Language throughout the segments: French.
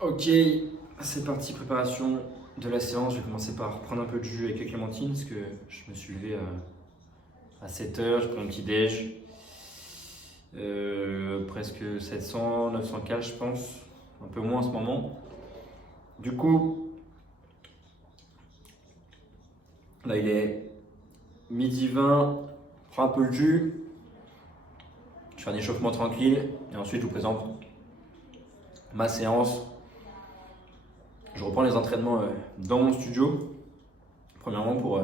Ok, c'est parti, préparation de la séance. Je vais commencer par prendre un peu de jus avec les clémentines parce que je me suis levé à 7h, j'ai pris mon petit déj. Presque 700, 900 cal je pense, un peu moins en ce moment. Du coup, là il est midi 20, je prends un peu le jus, je fais un échauffement tranquille et ensuite je vous présente ma séance. Je reprends les entraînements dans mon studio, premièrement pour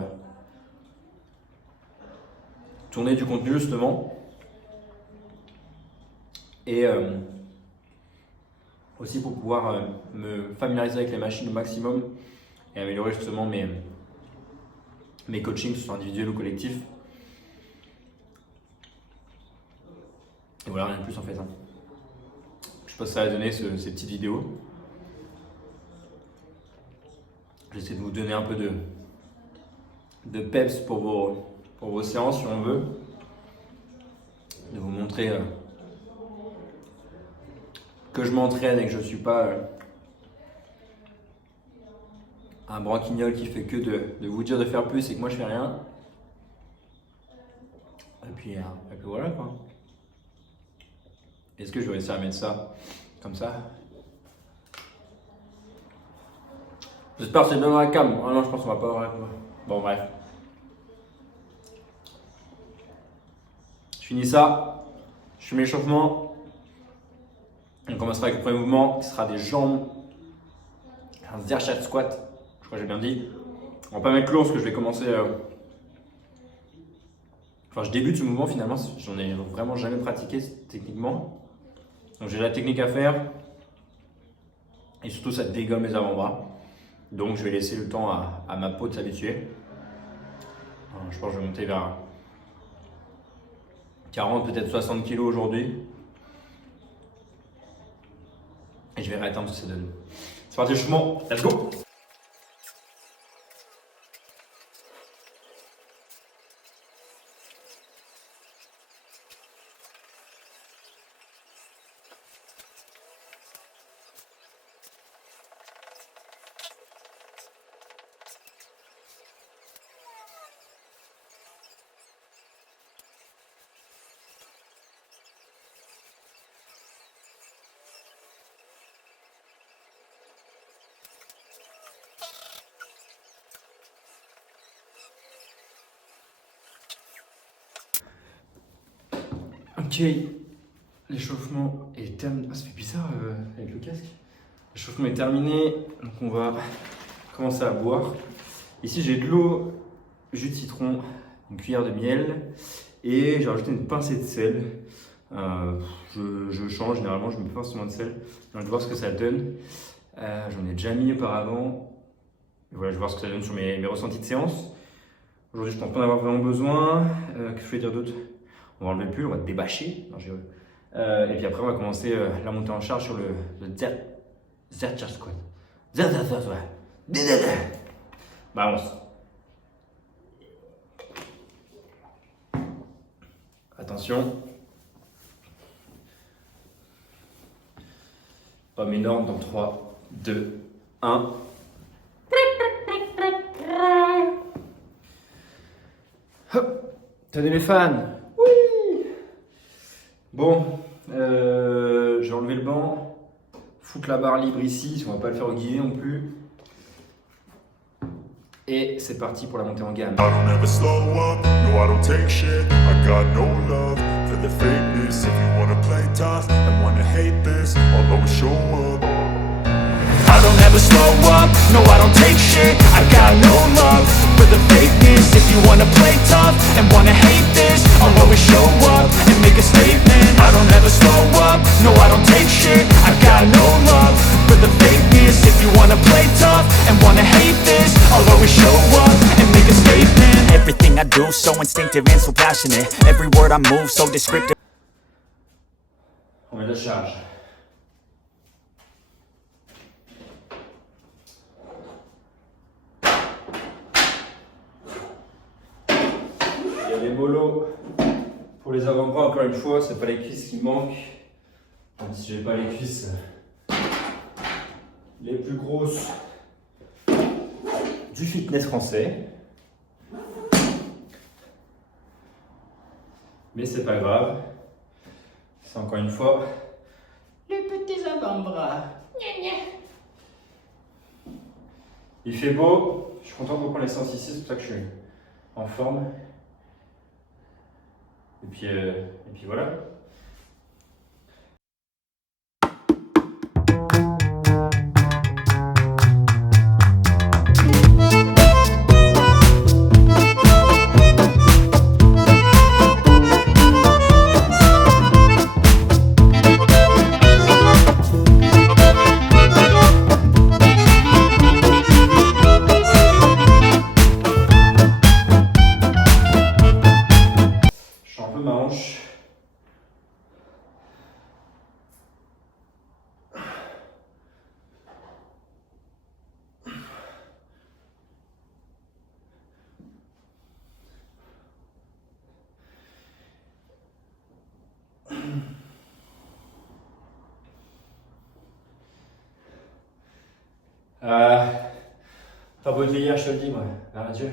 tourner du contenu justement et aussi pour pouvoir me familiariser avec les machines au maximum et améliorer justement mes coachings, que ce soit individuels ou collectifs. Et voilà, rien de plus en fait. Je sais pas si ça va donner ces petites vidéos. J'essaie de vous donner un peu de peps pour vos séances si on veut. De vous montrer que je m'entraîne et que je ne suis pas un branquignol qui fait que de vous dire de faire plus et que moi je fais rien. Et puis voilà quoi. Est-ce que je vais réussir à mettre ça comme ça? J'espère que c'est bien dans la cam. Ah non, je pense qu'on va pas avoir. Bon, bref. Je finis ça. Je fais mes échauffements. On commencera avec le premier mouvement qui sera des jambes. Un Zerchat squat. Je crois que j'ai bien dit. On va pas mettre lourd parce que je vais commencer. Enfin, je débute ce mouvement finalement. J'en ai vraiment jamais pratiqué techniquement. Donc j'ai la technique à faire. Et surtout, ça dégomme les avant-bras. Donc je vais laisser le temps à ma peau de s'habituer. Je pense que je vais monter vers 40, peut-être 60 kg aujourd'hui. Et je verrai attendre ce que ça donne. C'est parti, échauffement, let's go! Ok, l'échauffement est terminé. Ah, ça fait bizarre avec le casque. L'échauffement est terminé, donc on va commencer à boire. Ici j'ai de l'eau, jus de citron, une cuillère de miel et j'ai rajouté une pincée de sel. Je change, généralement je mets pas forcément de sel. Je vais voir ce que ça donne. J'en ai déjà mis auparavant. Et voilà, je vais voir ce que ça donne sur mes ressentis de séance. Aujourd'hui je pense pas en avoir vraiment besoin. Qu'est-ce que je vais dire d'autre? On va enlever le pull, on va débâcher. Non, et puis après, on va commencer la montée en charge sur le Zerchat squat. Balance. Attention. Homme énorme dans 3, 2, 1. Hop. Tenez les fans. Bon, j'ai enlevé le banc, foutre la barre libre ici, on va pas le faire au guillet non plus. Et c'est parti pour la montée en gamme. I don't ever slow up, no I don't take shit. I got no love for the fakeness. If you wanna play tough and wanna hate this, I'll always show up. I don't ever slow up, no I don't take shit. I got no love for the fakeness. If you wanna play tough and wanna hate this, I'll always show up and make a statement. I don't ever slow up, no I don't take shit. I got no love for the fakeness. If you wanna play tough and wanna hate this, I'll always show up and make a statement. Everything I do so instinctive and so passionate. Every word I move so descriptive. On met la charge. Il y a les molos pour les avant-bras, encore une fois, c'est pas les cuisses qui manquent. Même si j'ai pas les cuisses les plus grosses du fitness français. Mais c'est pas grave. C'est encore une fois les petits avant-bras. Il fait beau. Je suis content de reprendre les séances ici, c'est pour ça que je suis en forme. Et puis voilà. Pas beau de vieillir, je te le dis, moi. Vers Dieu.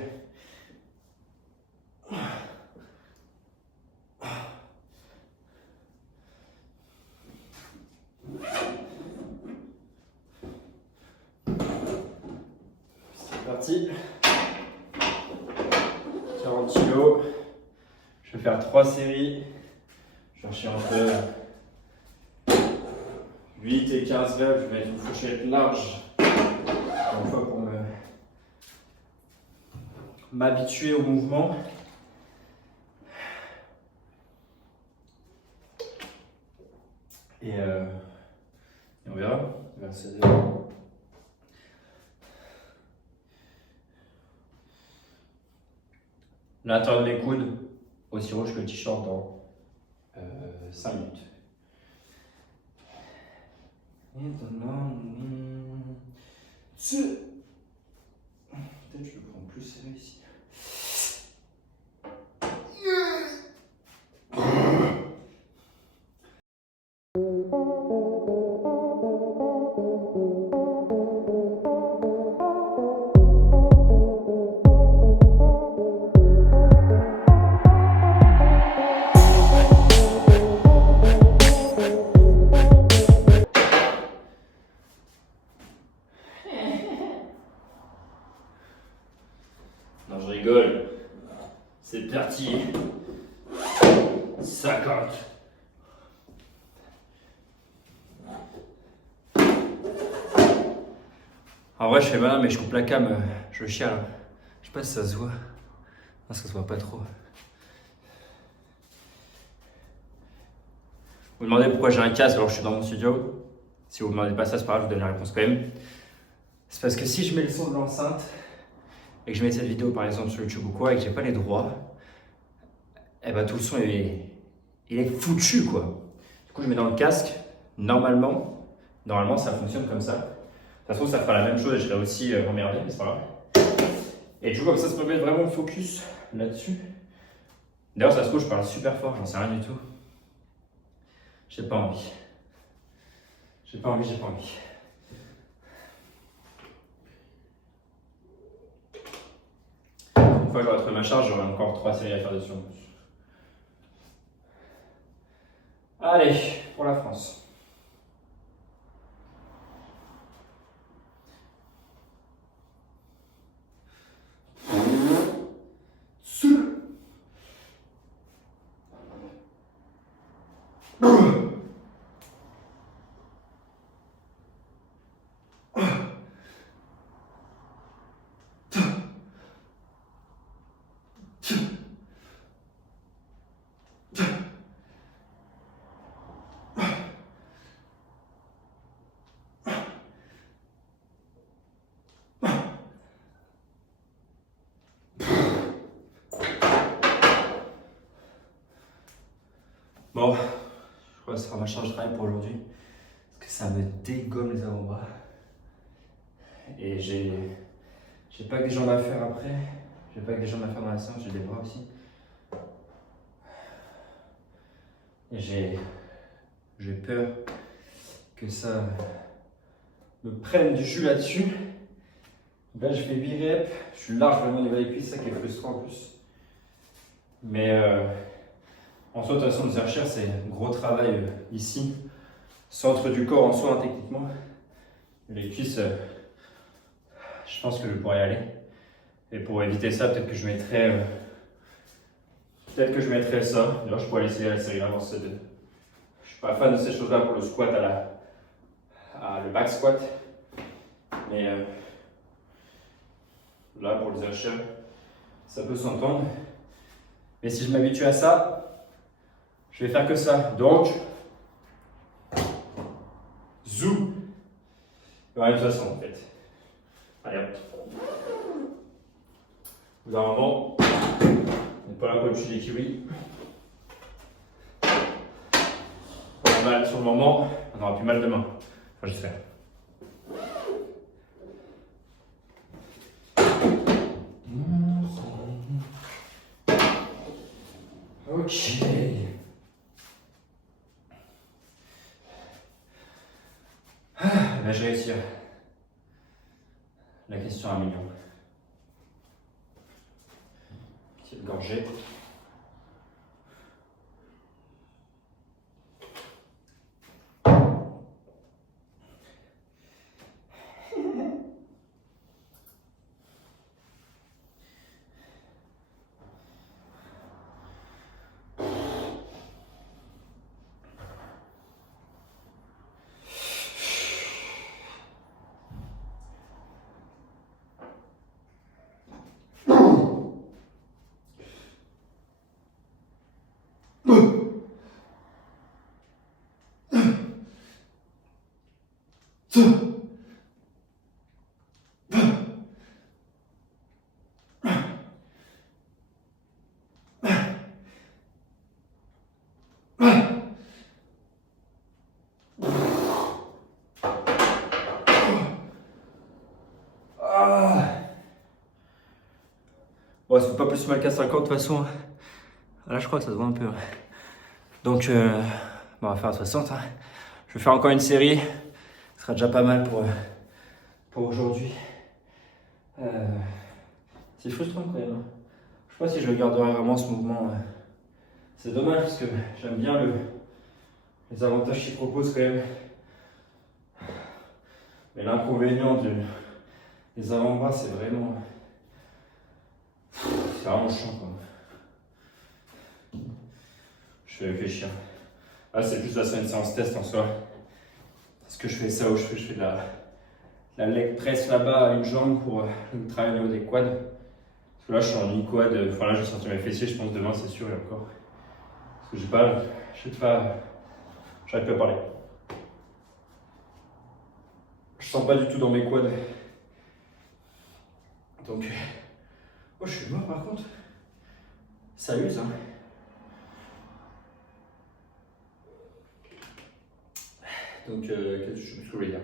C'est parti. 40 kg. Je vais faire 3 séries. Je vais chercher entre 8 et 15 reps. Je vais mettre une fourchette large. Une fois pour m'habituer au mouvement. Et on verra. L'intérieur de mes coudes aussi rouge que le t-shirt dans 5 minutes. Peut-être je le prends plus serré ici. Non, je rigole. C'est parti. 50. En vrai, je fais malin, mais je coupe la cam, je chiale. Je sais pas si ça se voit. Non, ça se voit pas trop. Vous me demandez pourquoi j'ai un casque alors que je suis dans mon studio. Si vous me demandez pas ça, c'est pas grave, je vous donne la réponse quand même. C'est parce que si je mets le son de l'enceinte et que je mets cette vidéo par exemple sur YouTube ou quoi et que j'ai pas les droits, et bah tout le son il est foutu quoi. Du coup je mets dans le casque, normalement ça fonctionne comme ça. De toute façon ça fera la même chose et je serai aussi emmerdé, mais c'est pas grave. Et du coup comme ça me met vraiment focus là-dessus. D'ailleurs ça se trouve je parle super fort, j'en sais rien du tout. J'ai pas envie. J'ai pas envie. Une fois que j'aurai trouvé ma charge, j'aurai encore 3 séries à faire dessus en plus. Allez, pour la France. Bon, je crois que ce sera ma charge de travail pour aujourd'hui. Parce que ça me dégomme les avant-bras. Et j'ai pas que des jambes à faire après. J'ai pas que des jambes à faire dans la séance, j'ai des bras aussi. Et j'ai peur que ça me prennent du jus là-dessus. Donc là, je fais 8 reps. Je suis large vraiment au niveau des cuisses, c'est ça qui est frustrant en plus. Mais en soi, de toute façon, les archers, c'est gros travail ici. Centre du corps en soi, hein, techniquement. Les cuisses, je pense que je pourrais y aller. Et pour éviter ça, peut-être que je mettrais ça. D'ailleurs, je pourrais essayer la série avant C2. Je suis pas fan de ces choses-là pour le squat le back squat. Mais là, pour les archers, ça peut s'entendre. Mais si je m'habitue à ça, je vais faire que ça. Donc, zou. De la même façon en fait. Allez hop. Au bout d'un moment, on n'est pas là pour le des kiwis. On a mal sur le moment, on aura plus mal demain. Enfin, j'espère. Ok. Là, je vais réussir. La question à 1 million. Petite gorgée. Bon, ça fait pas plus mal qu'à 50 de toute façon. Là, je crois que ça se voit un peu. Donc, bon, on va faire 60. Hein. Je vais faire encore une série. Ce sera déjà pas mal pour aujourd'hui. C'est frustrant quand même. Hein. Je sais pas si je garderai vraiment ce mouvement. C'est dommage parce que j'aime bien les avantages qu'il propose quand même. Mais l'inconvénient des avant-bras, c'est vraiment chiant quoi. Je vais réfléchir. Là, c'est plus une séance test en soi. Est-ce que je fais ça ou je fais de la leg press là-bas à une jambe pour travailler au niveau des quads? Parce que là, je suis en e-quad. Enfin, là, j'ai sorti mes fessiers, je pense demain, c'est sûr, et encore. Parce que j'arrive pas à parler. Je sens pas du tout dans mes quads. Donc, oh, je suis mort par contre. Ça use, hein. Donc, qu'est-ce que je voulais dire?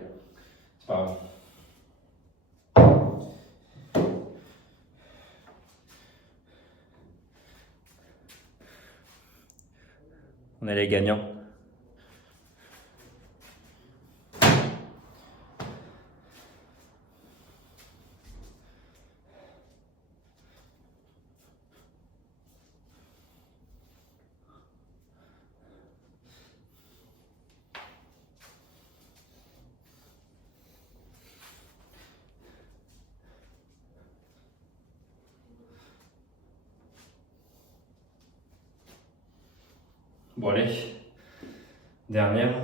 C'est pas grave. On est les gagnants. Bon allez, dernière.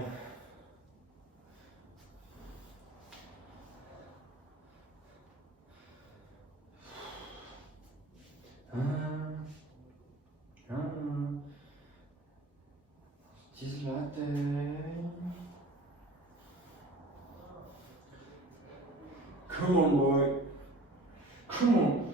Utilise la tête. Come on boy. Come on.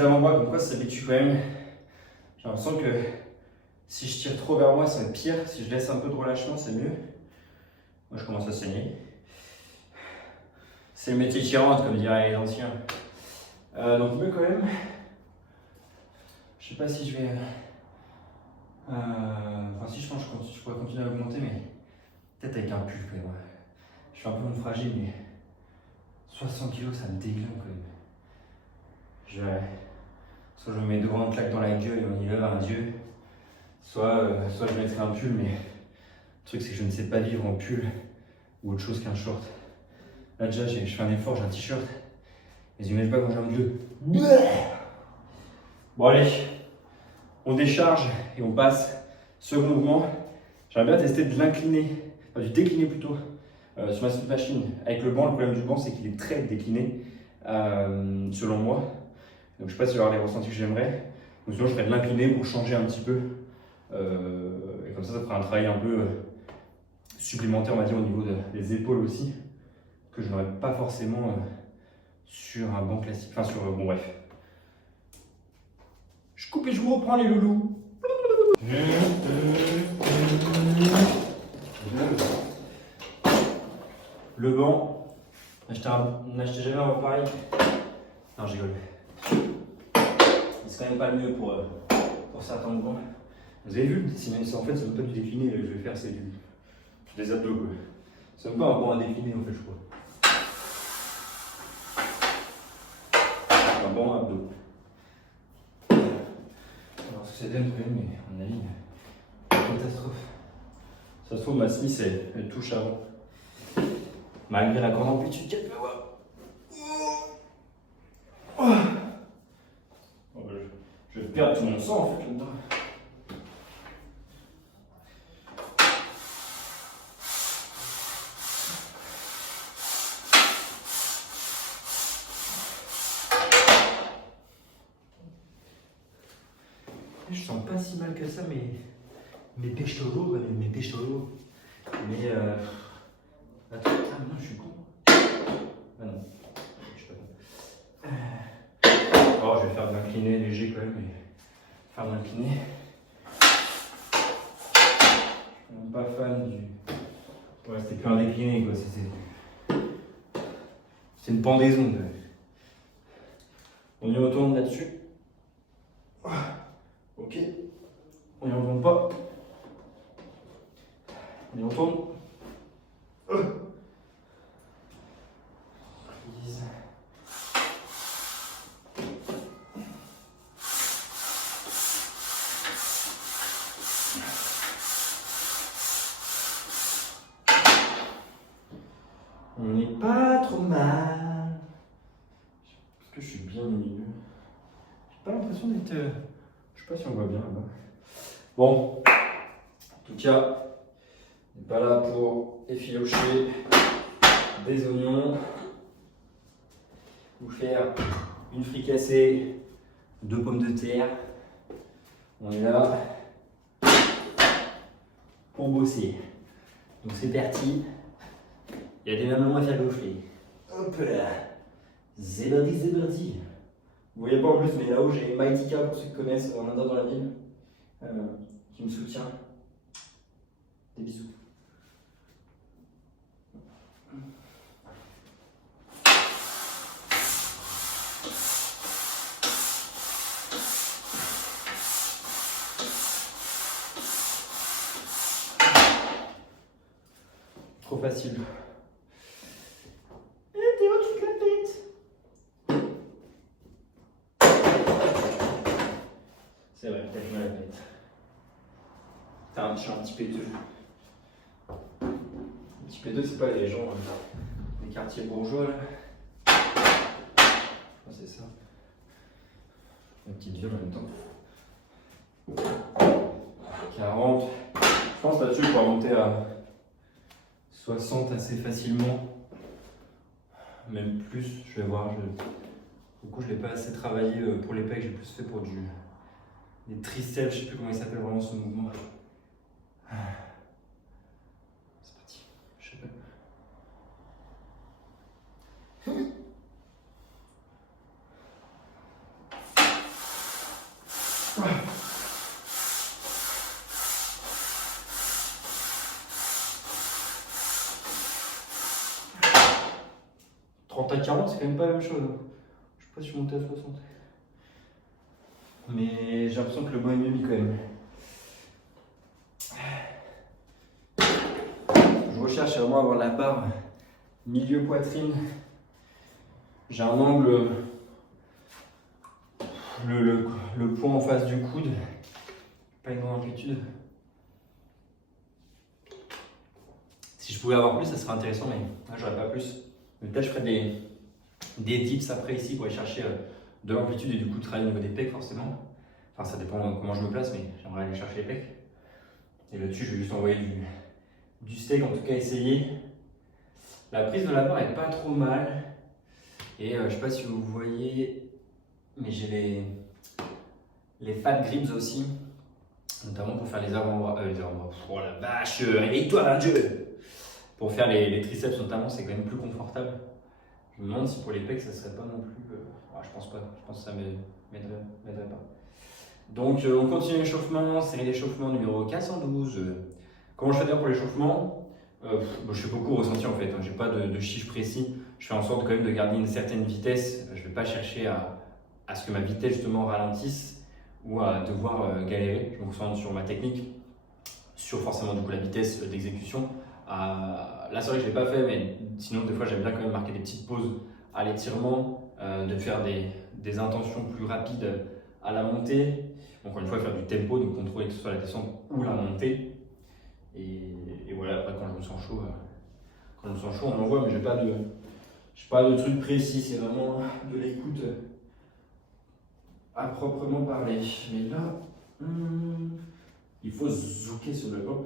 les avant-bras, comme quoi ça s'habitue quand même. J'ai l'impression que si je tire trop vers moi, ça va être pire. Si je laisse un peu de relâchement, c'est mieux. Moi, je commence à saigner. C'est le métier qui rentre, comme diraient les anciens. Donc mieux quand même. Je sais pas si je vais... Enfin si je pense que je pourrais continuer à augmenter, mais peut-être avec un pull quand même. Je suis un peu fragile, mais 60 kg ça me déglingue quand même. Soit je me mets devant une claque dans la gueule et on y va, un dieu. Soit je mettrai un pull, mais le truc c'est que je ne sais pas vivre en pull ou autre chose qu'un short. Là déjà je fais un effort, j'ai un t-shirt. Les images pas quand j'ai un bleu. Bon allez, on décharge et on passe. Second mouvement, j'aimerais bien tester de l'incliner, enfin du décliner plutôt, sur ma machine. Avec le banc, le problème du banc c'est qu'il est très décliné, selon moi. Donc je sais pas si je vais avoir les ressentis que j'aimerais. Donc sinon je ferais de l'incliner pour changer un petit peu. Et comme ça fera un travail un peu supplémentaire, on va dire, au niveau des épaules aussi, que je n'aurais pas forcément sur un banc classique. Enfin sur... bon bref. Je coupe et je vous reprends les loulous. Le banc, n'achetez jamais un banc pareil. Non, je rigole. C'est quand même pas le mieux pour certains bancs. Vous avez vu, en fait, c'est même pas du décliné que je vais faire, c'est des abdos quoi. C'est même pas un banc à décliner en fait, je crois. Un banc à abdos. Alors ce que ça donne quand même, mais à mon avis, catastrophe. Ça se trouve, ma Smith elle touche avant. Malgré la grande amplitude qu'elle peut avoir. Je vais perdre tout mon sang en fait là-dedans. Je sens pas si mal que ça mes pectoraux, mes pectoraux. Mais attends, non, je suis con. Ah non, je sais pas. Oh, je vais faire de l'incliné léger quand même, mais faire de l'incliné. Je suis même pas fan du. Ouais, c'était plus un décliné quoi, c'est une pendaison. Quoi. On y retourne là-dessus. Ok. On y retourne pas. On y retourne. Please. On n'est pas trop mal. Est-ce que je suis bien au milieu? J'ai pas l'impression d'être. Je sais pas si on voit bien là-bas. Bon, en tout cas, on n'est pas là pour effilocher des oignons ou faire une fricassée, 2 pommes de terre. On est là pour bosser. Donc c'est parti. Il y a des mamans à faire gonfler. Hop là. Zébardi, zébardi. Vous voyez pas en plus, mais là-haut j'ai Maitika pour ceux qui connaissent en Inde dans la ville, qui me soutient. Des bisous. Trop facile. C'est vrai, peut-être mal à la tête. Je suis un petit péteux. Un petit péteux, c'est pas les gens des quartiers bourgeois là. Ah, c'est ça. Un petit vieux en même temps. 40. Je pense là-dessus, je pourrais monter à 60 assez facilement. Même plus, je vais voir. Du coup, je l'ai pas assez travaillé pour les pecs, j'ai plus fait pour des triceps, je sais plus comment il s'appelle vraiment ce mouvement. C'est parti, je sais pas. 30 à 40, c'est quand même pas la même chose. Je sais pas si je suis monté à 60. Mais j'ai l'impression que le banc est mieux mis quand même. Je recherche vraiment avoir la barre milieu poitrine. J'ai un angle, le point en face du coude, pas une grande amplitude. Si je pouvais avoir plus, ça serait intéressant, mais là j'aurais pas plus. Peut-être je ferais des tips après ici pour aller chercher de l'amplitude et du coup travailler au niveau des pecs forcément. Enfin ça dépend comment je me place, mais j'aimerais aller chercher les pecs. Et là-dessus je vais juste envoyer du steak, en tout cas essayer. La prise de la barre est pas trop mal. Et je sais pas si vous voyez, mais j'ai les fat grips aussi, notamment pour faire les avant-bras. Oh la vache, réveille-toi, un dieu! Pour faire les triceps notamment, c'est quand même plus confortable. Je me demande si pour les pecs, ça serait pas non plus. Je pense pas, je pense que ça m'aiderait pas. Donc on continue l'échauffement, série d'échauffement numéro 412. Comment je fais d'ailleurs pour l'échauffement? Je fais beaucoup au ressenti en fait, j'ai pas de chiffre précis. Je fais en sorte quand même de garder une certaine vitesse. Je vais pas chercher à ce que ma vitesse justement ralentisse ou à devoir galérer. Je me concentre sur ma technique, sur forcément du coup la vitesse d'exécution. Là c'est vrai que je l'ai pas fait, mais sinon des fois j'aime bien quand même marquer des petites pauses à l'étirement, de faire des intentions plus rapides à la montée. Encore une fois faire du tempo, de contrôler que ce soit la descente ou la montée. Et voilà, après quand je me sens chaud, on envoie, mais j'ai pas de truc précis, c'est vraiment de l'écoute à proprement parler. Mais là, il faut zouker sur le banc.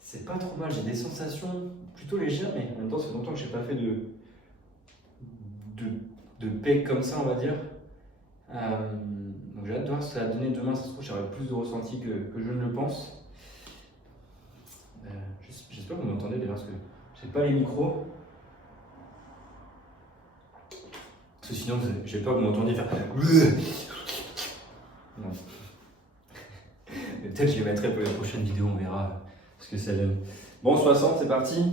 C'est pas trop mal, j'ai des sensations plutôt légères, mais en même temps, ça fait longtemps que j'ai pas fait de pecs comme ça, on va dire. Donc j'ai hâte de voir ce que ça va donner demain. Ça se trouve, j'aurai plus de ressenti que je ne le pense. J'espère que vous m'entendez d'ailleurs, parce que j'ai pas les micros. Parce que sinon, j'ai peur que vous m'entendiez faire. Non. Peut-être que je les mettrai pour les prochaines vidéos, on verra ce que ça donne. Bon, 60, c'est parti.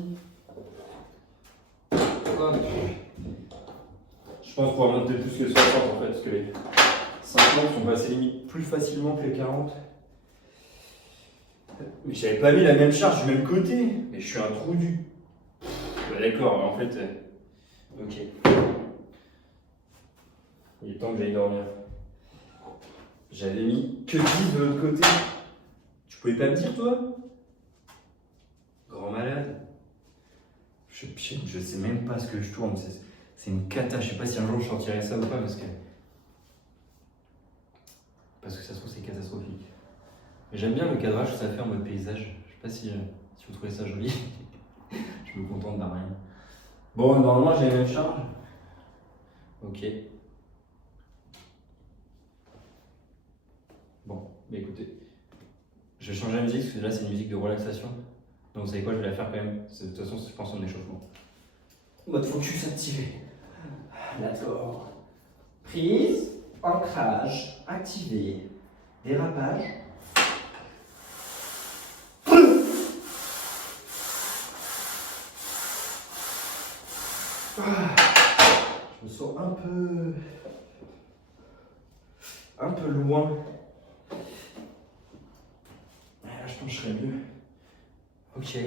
Je pense pouvoir monter plus que 60 en fait, parce que les 50 sont passés limite plus facilement que les 40. Mais j'avais pas mis la même charge du même côté. Mais je suis un trou du. D'accord, en fait. Ok. Il est temps que j'aille dormir. J'avais mis que 10 de l'autre côté. Tu pouvais pas me dire toi? Grand malade. Je sais même pas ce que je tourne. C'est une cata. Je sais pas si un jour je sortirai ça ou pas parce que ça se trouve c'est catastrophique. Mais j'aime bien le cadrage que ça fait en mode paysage. Je sais pas si vous trouvez ça joli. Je me contente d'un rien. Bon, normalement j'ai la même charge. Ok. Bon, mais écoutez. Je vais changer la musique parce que là c'est une musique de relaxation. Donc vous savez quoi, je vais la faire quand même. De toute façon, je pense en échauffement. Mode focus activé. D'accord. Prise, ancrage, activé, dérapage. Je me sens un peu loin. Là, je pense que je serais mieux. Ok.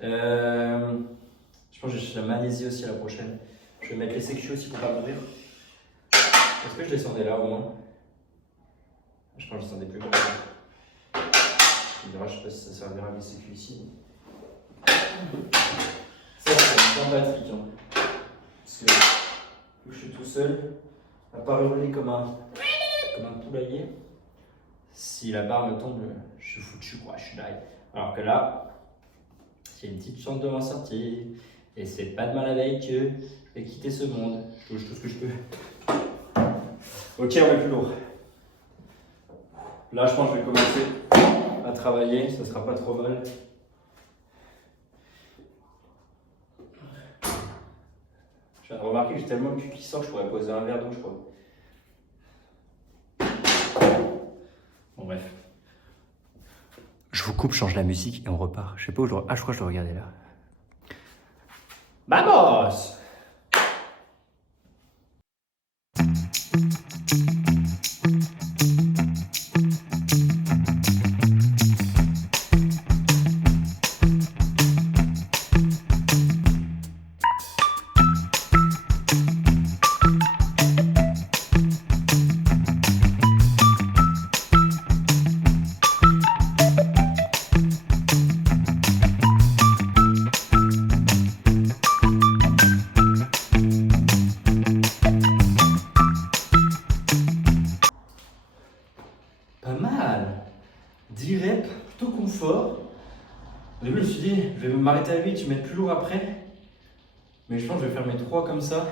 Je pense que je la magnésie aussi à la prochaine. Je vais mettre les sécu aussi pour pas mourir. Est-ce que je descendais là au moins? Je pense que je descendais plus. On verra, je sais pas si ça servira les sécu ici. Ça, c'est sympathique. Hein. Parce que je suis tout seul, à part hurler comme un poulailler. Si la barre me tombe, je suis foutu, quoi, je suis dingue. Alors que là, j'ai une petite chance de m'en sortir. Et c'est pas de mal avec eux. Je vais quitter ce monde. Je touche tout ce que je peux. Ok, on est plus lourd. Là, je pense que je vais commencer à travailler. Ça sera pas trop mal. Je viens de remarquer que j'ai tellement le cul qui sort que je pourrais poser un verre d'eau, je crois. coupe, je change la musique et on repart. Je sais pas où je crois que je dois regarder là. Vamos! Pas mal. 10 reps, plutôt confort. Au début, je me suis dit, je vais m'arrêter à 8, je vais mettre plus lourd après. Mais je pense que je vais faire mes 3 comme ça.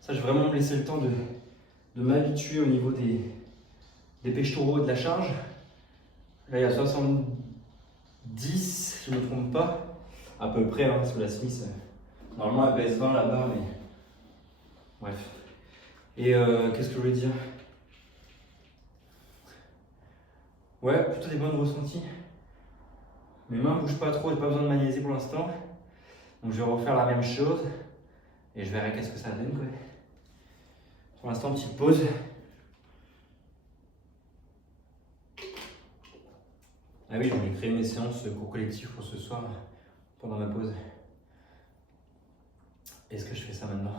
Ça, je vais vraiment me laisser le temps de m'habituer au niveau des pectoraux et de la charge. Là, il y a 70, si je ne me trompe pas. À peu près, hein, parce que la Smith, normalement, elle pèse 20 là-bas, mais bref. Et qu'est-ce que je voulais dire? Ouais, plutôt des bonnes ressentis. Mes mains ne bougent pas trop, j'ai pas besoin de magnésie pour l'instant. Donc je vais refaire la même chose et je verrai qu'est-ce que ça donne, quoi. Pour l'instant, petite pause. Ah oui, j'en ai créé une séance cours collectif pour ce soir pendant ma pause. Est-ce que je fais ça maintenant?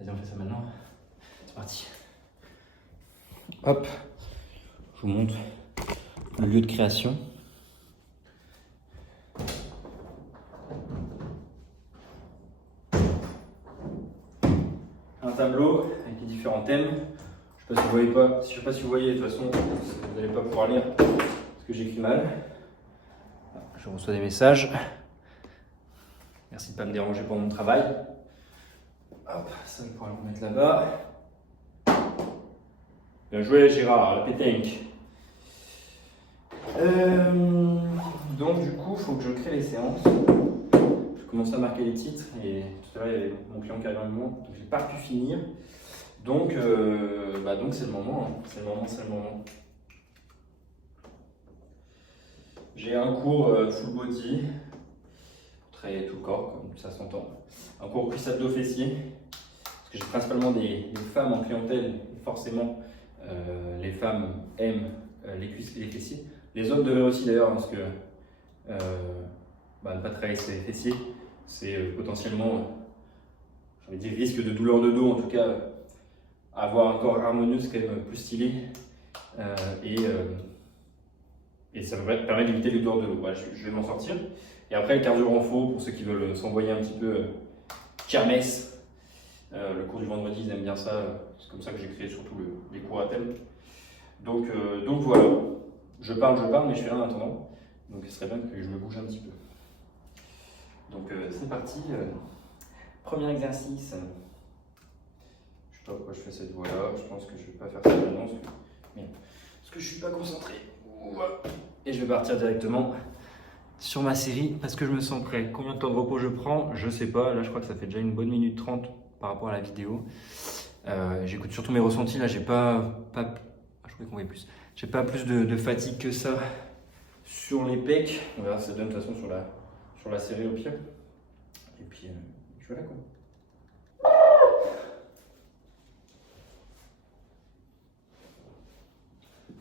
Vas-y, on fait ça maintenant. C'est parti. Hop. Je vous montre le lieu de création. Un tableau avec les différents thèmes. Je ne sais pas si vous voyez pas. Je sais pas si vous voyez. De toute façon, vous n'allez pas pouvoir lire parce que j'écris mal. Je reçois des messages. Merci de ne pas me déranger pendant mon travail. Hop, ça on pourra le remettre là-bas. Bien joué Gérard, la pétanque. Donc du coup, il faut que je crée les séances. Je commence à marquer les titres et tout à l'heure il y avait mon client qui arrive avec moi, donc j'ai pas pu finir. Donc c'est le moment, hein. C'est le moment. J'ai un cours full body pour travailler tout le corps, comme ça s'entend. Un cours cuisse abdos fessiers, parce que j'ai principalement des femmes en clientèle, et forcément les femmes aiment les cuisses et les fessiers. Les hommes devraient aussi d'ailleurs, parce que ne pas travailler sur les fessiers, c'est potentiellement, j'ai envie de dire, risque de douleur de dos, en tout cas, avoir un corps harmonieux, c'est quand même plus stylé. Et ça me permet d'éviter les douleurs de dos. Voilà, je vais m'en sortir. Et après, le cardio renfo, pour ceux qui veulent s'envoyer un petit peu kermesse. Le cours du vendredi, ils aiment bien ça. C'est comme ça que j'ai créé surtout les cours à thème. Donc voilà. Je parle, mais je fais rien en attendant. Donc ce serait bien que je me bouge un petit peu. Donc c'est parti. Premier exercice. Je sais pas pourquoi je fais cette voie-là. Je pense que je vais pas faire ça maintenant parce que je suis pas concentré. Et je vais partir directement sur ma série parce que je me sens prêt. Combien de temps de repos je prends? Je sais pas. Là, je crois que ça fait déjà une bonne minute 30 par rapport à la vidéo. J'écoute surtout mes ressentis. Là, j'ai pas je croyais qu'on voyait plus. J'ai pas plus de fatigue que ça sur les pecs. On verra si ça donne de toute façon sur la série au pire. Et puis, je vais là quoi.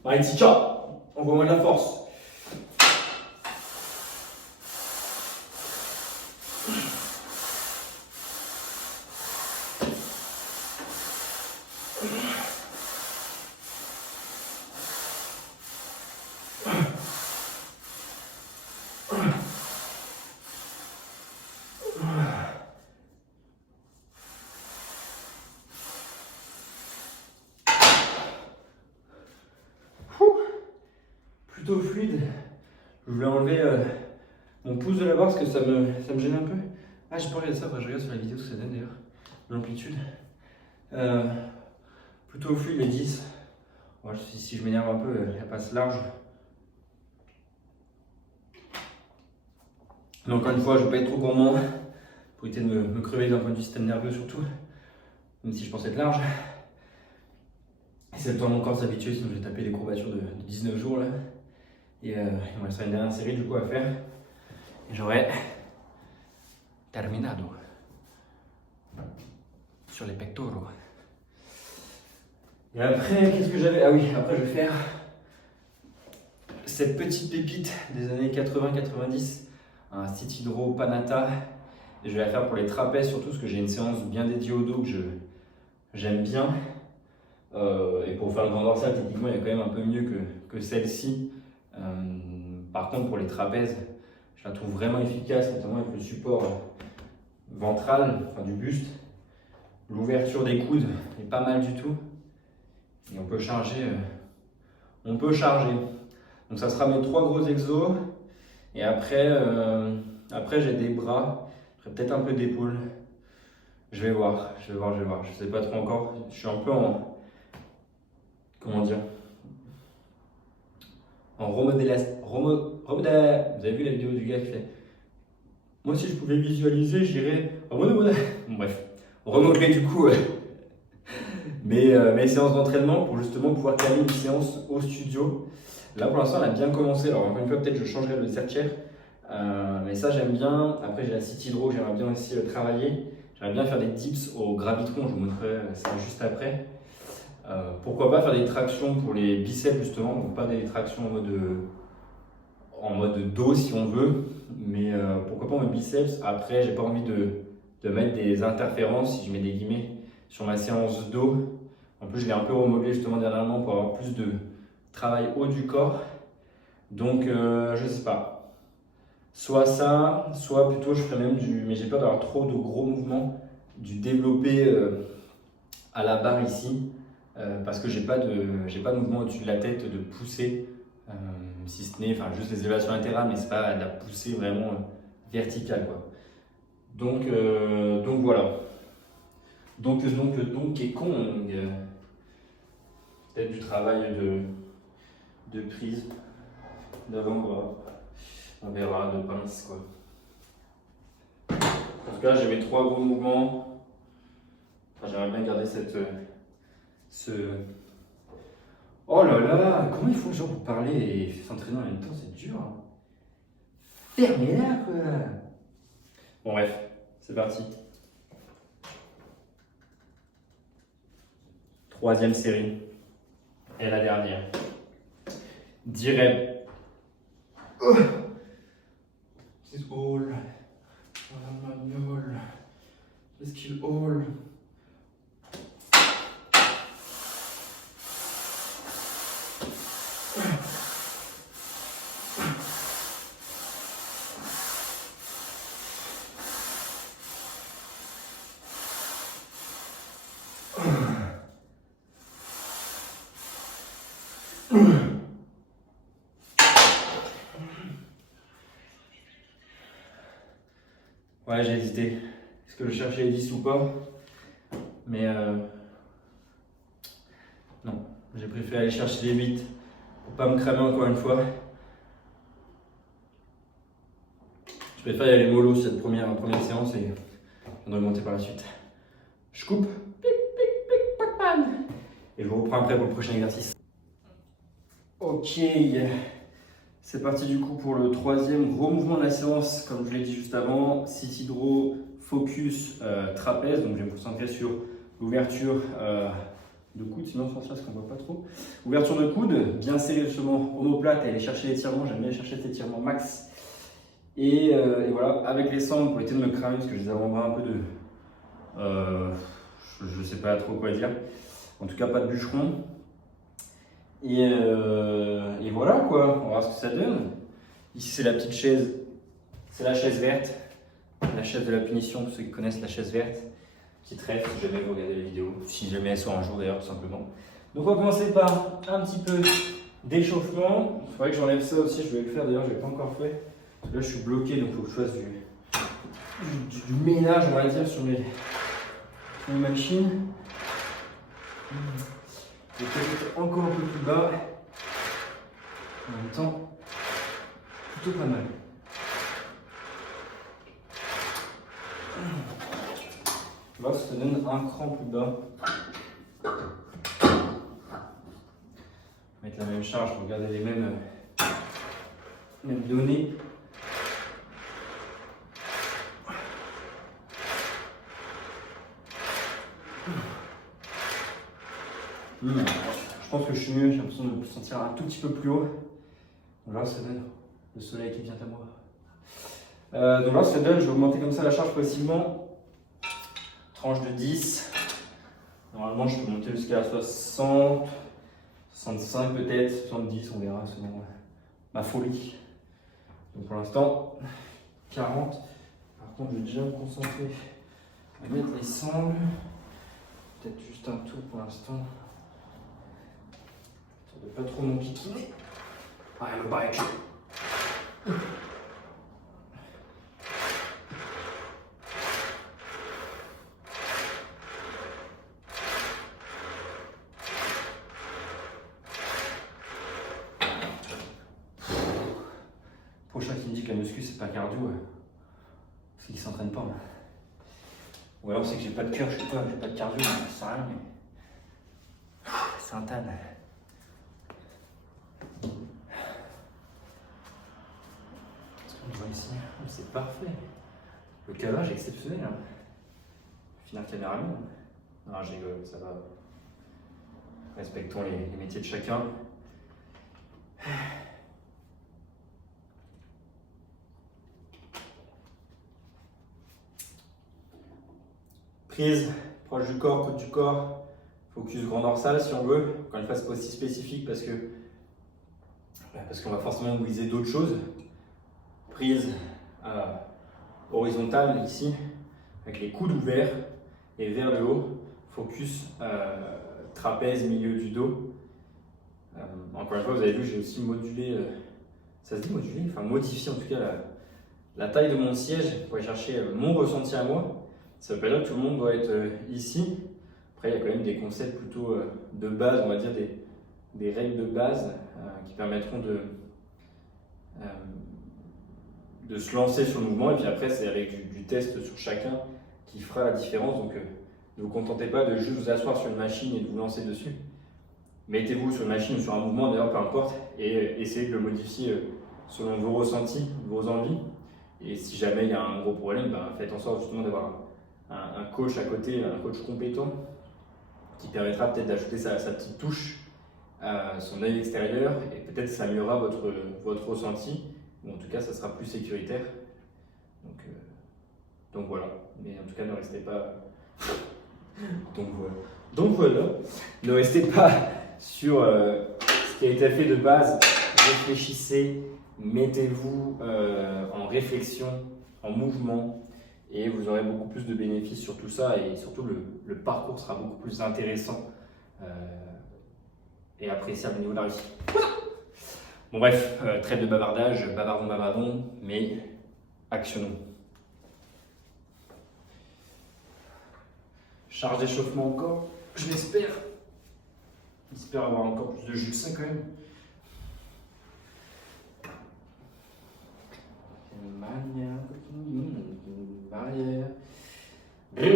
Allez, Tika, envoie-moi de la force. Plutôt fluide. Je voulais enlever mon pouce de la barre parce que ça me gêne un peu. Ah, j'ai pas regardé ça, je regarde sur la vidéo ce que ça donne d'ailleurs. L'amplitude. Plutôt fluide les 10. Ouais, si je m'énerve un peu, elle passe large. Mais encore une fois, je ne vais pas être trop gourmand pour éviter de me crever d'un point de vue système nerveux surtout. Même si je pense être large. Et c'est le temps de mon corps de s'habituer, sinon je vais taper des courbatures de 19 jours là. Et il me restera une dernière série du coup à faire. Et j'aurai terminado sur les pectoraux. Et après, qu'est-ce que j'avais? Ah oui, après je vais faire cette petite pépite des années 80-90, un City Draw Panata. Et je vais la faire pour les trapèzes surtout, parce que j'ai une séance bien dédiée au dos que j'aime bien. Et pour faire le grand dorsal, techniquement, il est quand même un peu mieux que celle-ci. Par contre, pour les trapèzes, je la trouve vraiment efficace, notamment avec le support ventral, enfin du buste. L'ouverture des coudes est pas mal du tout. Et on peut charger. Donc ça sera mes 3 gros exos. Et après j'ai des bras, j'aurai peut-être un peu d'épaule. Je vais voir. Je sais pas trop encore. Je suis un peu en. Comment dire? En remodélation. Vous avez vu la vidéo du gars qui fait moi, si je pouvais visualiser, j'irais. Bref, remodeler du coup mes séances d'entraînement pour justement pouvoir caler une séance au studio. Là pour l'instant, elle a bien commencé. Alors, encore une fois, peut-être je changerai le serre-chair. Mais ça, j'aime bien. Après, j'ai la City Draw, j'aimerais bien aussi travailler. J'aimerais bien faire des dips au gravitron, je vous montrerai ça juste après. Pourquoi pas faire des tractions pour les biceps justement, donc pas des tractions en mode dos si on veut, mais pourquoi pas en mode biceps. Après, j'ai pas envie de mettre des interférences, si je mets des guillemets, sur ma séance dos. En plus, je l'ai un peu remodelé justement dernièrement pour avoir plus de travail haut du corps. Donc, je sais pas. Soit ça, soit plutôt je ferais même mais j'ai peur d'avoir trop de gros mouvements, du développé à la barre ici, parce que j'ai pas de mouvement au-dessus de la tête de pousser, si ce n'est juste les élévations latérales, mais c'est pas de la poussée vraiment verticale quoi. Donc voilà. Donc et con, peut-être du travail de prise d'avant-bras. On verra de pince quoi. En tout cas, j'ai mes 3 gros mouvements. Enfin, j'aimerais bien garder Oh là là, comment ils font les gens pour parler et s'entraîner en même temps, c'est dur. Hein. Fermez-la quoi. Bon bref, c'est parti. 3e série. Et la dernière. 10 reps. This is all. Manual. The skill all. Ouais, j'ai hésité. Est-ce que je cherchais les 10 ou pas? Mais non, j'ai préféré aller chercher les 8 pour pas me cramer encore une fois. Je préfère y aller mollo cette première séance et on va monter par la suite. Je coupe. Et je vous reprends après pour le prochain exercice. Ok. C'est parti du coup pour le 3e gros mouvement de la séance, comme je vous l'ai dit juste avant, City Draw, focus, trapèze, donc je vais me concentrer sur l'ouverture de coude, sinon sans ça, parce qu'on ne voit pas trop. Ouverture de coude, bien serré justement, omoplate, aller chercher l'étirement, j'aime bien aller chercher cet étirement max. Et voilà, avec les sangles pour éviter de me cramer, parce que j'ai des avant-bras un peu de... je ne sais pas trop quoi dire, en tout cas pas de bûcheron. Et voilà quoi, on va voir ce que ça donne. Ici c'est la petite chaise, c'est la chaise verte, la chaise de la punition pour ceux qui connaissent la chaise verte. Petite rêve si jamais vous regardez les vidéos, si jamais elles sont un jour d'ailleurs tout simplement. Donc on va commencer par un petit peu d'échauffement. Il faudrait que j'enlève ça aussi, je vais le faire d'ailleurs, je ne l'ai pas encore fait. Parce que là je suis bloqué donc il faut que je fasse du ménage on va dire sur mes machines. Je vais peut-être encore un peu plus bas. En même temps, plutôt pas mal. Là, ça donne un cran plus bas. Mettre la même charge pour garder les mêmes même donner. Je pense que je suis mieux, j'ai l'impression de me sentir un tout petit peu plus haut. Donc là, ça donne le soleil qui vient à moi. Donc là, ça donne, je vais augmenter comme ça la charge possiblement. Tranche de 10. Normalement, je peux monter jusqu'à 60, 65 peut-être, 70, on verra selon ma folie. Donc pour l'instant, 40. Par contre, je vais déjà me concentrer à mettre les sangles. Peut-être juste un tour pour l'instant. Ça ne pas trop m'enquiquiner. I am a bike. Prochain qui me dit que la muscu c'est pas cardio, c'est qu'il s'entraîne pas. Ou alors c'est que j'ai pas de cœur, je sais pas, j'ai pas de cardio, ça sert à rien, mais c'est un tan. On voit ici, c'est parfait. Le calage est exceptionnel. Hein. Finir caméraman. Non, j'ai rigole, ça va. Respectons les métiers de chacun. Prise, proche du corps, côte du corps. Focus grand dorsal si on veut. Encore une fois, c'est pas aussi spécifique parce qu'on va forcément viser d'autres choses. Prise horizontale ici, avec les coudes ouverts et vers le haut. Focus trapèze, milieu du dos. Encore une fois, vous avez vu, j'ai aussi modulé, ça se dit modulé, enfin modifié en tout cas la taille de mon siège pour aller chercher mon ressenti à moi. Ça veut pas dire que tout le monde doit être ici. Après, il y a quand même des concepts plutôt de base, on va dire des règles de base qui permettront de se lancer sur le mouvement. Et puis après, c'est avec du test sur chacun qui fera la différence. Donc, ne vous contentez pas de juste vous asseoir sur une machine et de vous lancer dessus. Mettez-vous sur une machine ou sur un mouvement, d'ailleurs, peu importe, et essayez de le modifier selon vos ressentis, vos envies. Et si jamais il y a un gros problème, faites en sorte justement d'avoir un coach à côté, un coach compétent qui permettra peut-être d'ajouter sa petite touche à son œil extérieur et peut-être ça améliorera votre ressenti, ou en tout cas ça sera plus sécuritaire. Donc voilà, mais en tout cas ne restez pas. Donc voilà, ne restez pas sur ce qui a été fait de base, réfléchissez, mettez-vous en réflexion, en mouvement. Et vous aurez beaucoup plus de bénéfices sur tout ça et surtout le parcours sera beaucoup plus intéressant et appréciable au niveau de la réussite. Bon bref, trêve de bavardage, bavardons, mais actionnons. Charge d'échauffement encore, je l'espère. J'espère avoir encore plus de jus que ça quand même. Barrière. Je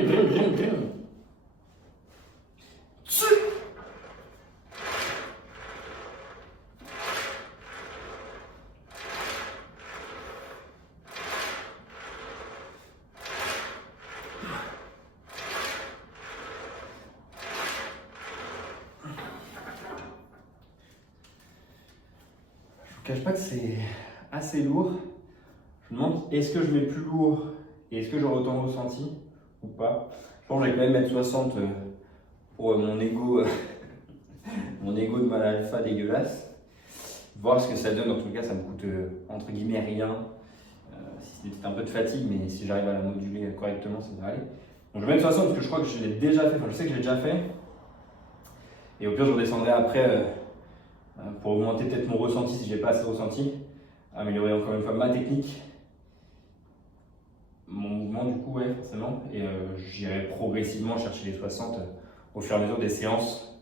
vous cache pas que c'est assez lourd. Je me demande est-ce que je mets plus lourd et est-ce que j'aurai autant de ressenti ou pas. Je pense que je vais quand même mettre 60 pour mon ego de mal alpha dégueulasse. Voir ce que ça donne. En tout cas, ça me coûte entre guillemets rien. Si c'était un peu de fatigue, mais si j'arrive à la moduler correctement, ça devrait aller. Donc je vais mettre 60 parce que je crois que je l'ai déjà fait. Enfin, je sais que je l'ai déjà fait. Et au pire, je redescendrai après pour augmenter peut-être mon ressenti si j'ai pas assez ressenti. Améliorer encore une fois ma technique. Mon mouvement du coup, ouais, forcément, et j'irai progressivement chercher les 60 au fur et à mesure des séances.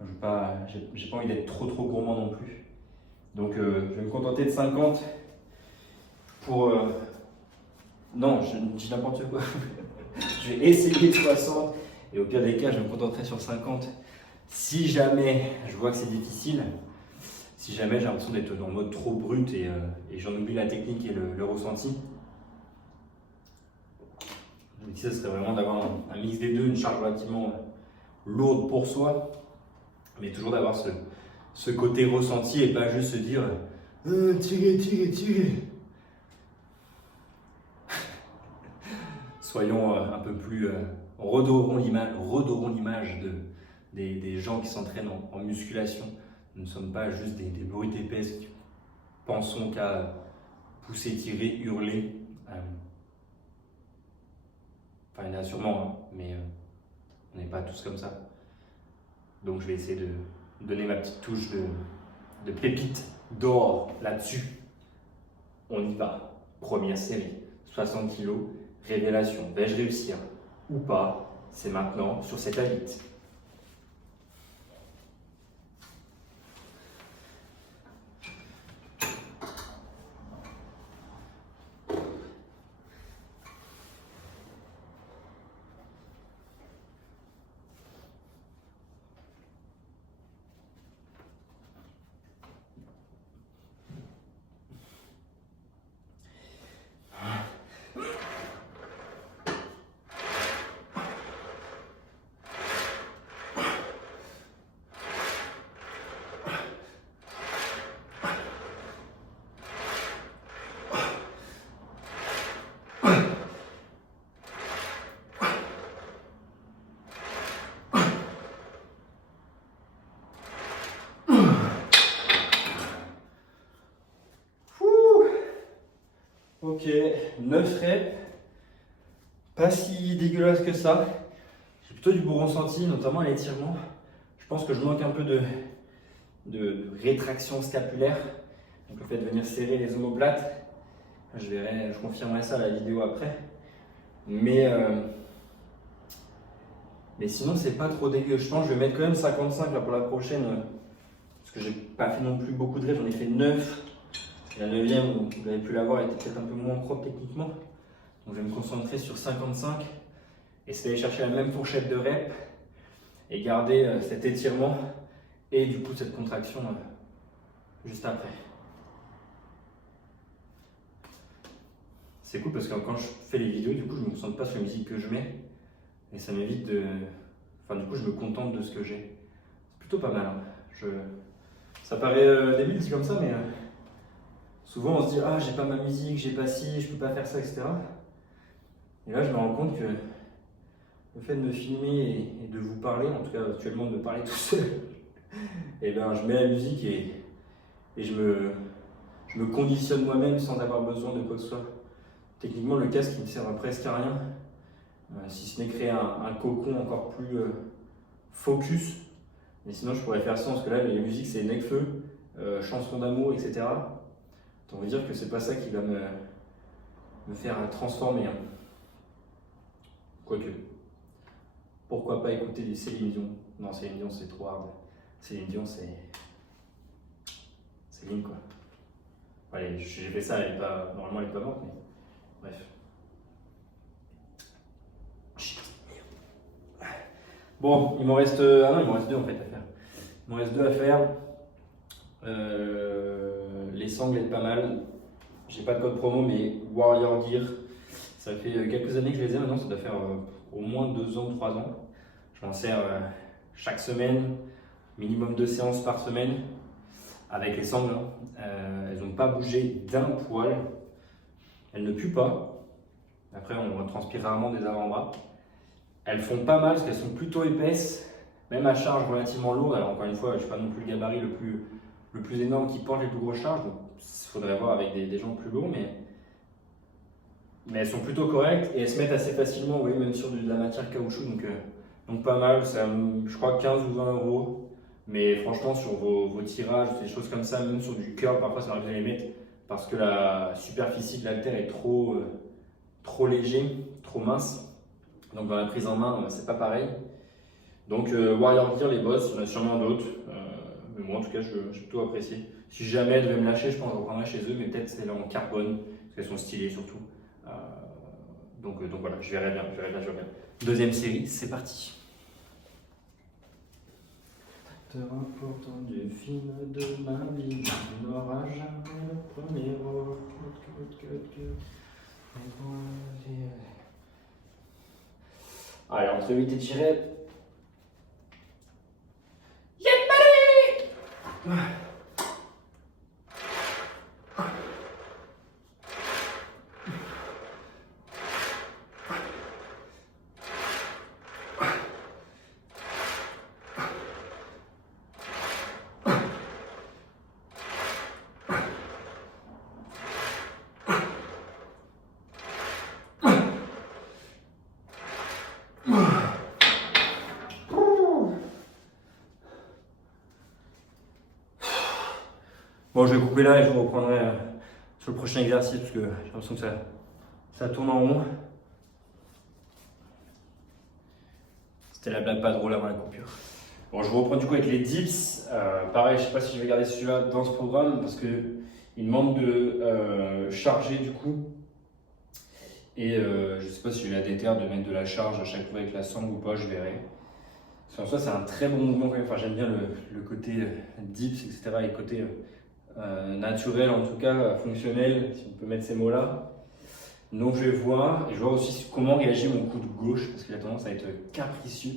J'ai pas envie d'être trop gourmand non plus. Donc je vais me contenter de 50 pour... Non, je dis n'importe quoi. Je vais essayer de 60 et au pire des cas, je me contenterai sur 50 si jamais je vois que c'est difficile. si jamais j'ai l'impression d'être en mode trop brut et j'en oublie la technique et le ressenti. Donc ça serait vraiment d'avoir un mix des deux, une charge relativement lourde pour soi, mais toujours d'avoir ce côté ressenti et pas juste se dire tirer. Soyons un peu plus, redorons l'image des gens qui s'entraînent en musculation. Nous ne sommes pas juste des brutes épaisses qui pensons qu'à pousser, tirer, hurler. Enfin, il y en a sûrement, hein, mais on n'est pas tous comme ça. Donc je vais essayer de donner ma petite touche de pépite d'or là-dessus. On y va. Première série, 60 kg, révélation. Vais-je réussir ou pas? C'est maintenant sur cette invite. Ok, 9 reps, pas si dégueulasse que ça. J'ai plutôt du bon ressenti, notamment à l'étirement. Je pense que je manque un peu de rétraction scapulaire, donc le fait de venir serrer les omoplates. Je confirmerai ça à la vidéo après. Mais sinon, c'est pas trop dégueu. Je pense que je vais mettre quand même 55 là, pour la prochaine, parce que j'ai pas fait non plus beaucoup de reps, j'en ai fait 9. Et la 9e, vous avez pu la voir, elle était peut-être un peu moins propre techniquement. Donc je vais me concentrer sur 55, essayer d'aller chercher la même fourchette de reps et garder cet étirement et du coup cette contraction juste après. C'est cool parce que quand je fais les vidéos, du coup je me concentre pas sur la musique que je mets et ça m'évite de... Enfin du coup je me contente de ce que j'ai. C'est plutôt pas mal. Hein. Ça paraît débile dit comme ça, mais... Souvent on se dit ah j'ai pas ma musique, j'ai pas ci, je peux pas faire ça, etc. Et là je me rends compte que le fait de me filmer et de vous parler, en tout cas actuellement de me parler tout seul, et ben je mets la musique et je me conditionne moi-même sans avoir besoin de quoi que ce soit. Techniquement le casque il ne sert presque à rien, si ce n'est créer un cocon encore plus focus. Mais sinon je pourrais faire ça parce que là les musiques c'est Necfeu, chansons d'amour, etc. On veut dire que c'est pas ça qui va me faire transformer. Hein. Quoique. Pourquoi pas écouter du Céline Dion? Non, Céline Dion c'est trop hard. Céline Dion c'est Céline quoi. Allez, j'ai fait ça, normalement elle est pas morte, mais bref. Bon, il m'en reste. Ah non, il m'en reste 2 en fait à faire. Il m'en reste 2 à faire. Les sangles pas mal. J'ai pas de code promo, mais Warrior Gear, ça fait quelques années que je les ai maintenant, ça doit faire au moins 2 ans, 3 ans. Je m'en sers chaque semaine, minimum 2 séances par semaine, avec les sangles. Elles n'ont pas bougé d'un poil, elles ne puent pas. Après, on transpire rarement des avant-bras. Elles font pas mal parce qu'elles sont plutôt épaisses, même à charge relativement lourde. Alors, encore une fois, je ne suis pas non plus le gabarit le plus énorme qui porte les plus grosses charges. Donc, il faudrait voir avec des gens plus lourds, mais elles sont plutôt correctes et elles se mettent assez facilement, oui, même sur de la matière caoutchouc. Donc pas mal, ça, je crois 15 ou 20 euros. Mais franchement, sur vos tirages, des choses comme ça, même sur du curl, parfois ça m'arrive de les mettre parce que la superficie de l'haltère est trop léger, trop mince. Donc dans la prise en main, c'est pas pareil. Donc Warrior Gear, les boss, il y en a sûrement d'autres. Mais moi en tout cas, j'ai plutôt apprécié. Si jamais elles devaient me lâcher, je pense que je reprendrai chez eux, mais peut-être celles en carbone, parce qu'elles sont stylées surtout. Donc voilà, je verrai bien. Deuxième série, c'est parti. important du film de ma vie, tu n'auras jamais le premier rôle. Allez, entre 8 et tiré. Bon, je vais couper là et je vous reprendrai sur le prochain exercice parce que j'ai l'impression que ça tourne en rond. C'était la blague pas drôle avant la coupure. Bon, je vous reprends du coup avec les dips. Pareil, je sais pas si je vais garder celui-là dans ce programme parce qu'il demande de charger du coup. Et je sais pas si j'ai la déterre de mettre de la charge à chaque fois avec la sangle ou pas, je verrai. Parce qu'en soi, c'est un très bon mouvement quand même. Enfin, j'aime bien le côté dips, etc. et le côté naturel, en tout cas fonctionnel, si on peut mettre ces mots-là. Donc je vais voir, et je vais voir aussi comment réagit mon coude gauche, parce qu'il a tendance à être capricieux.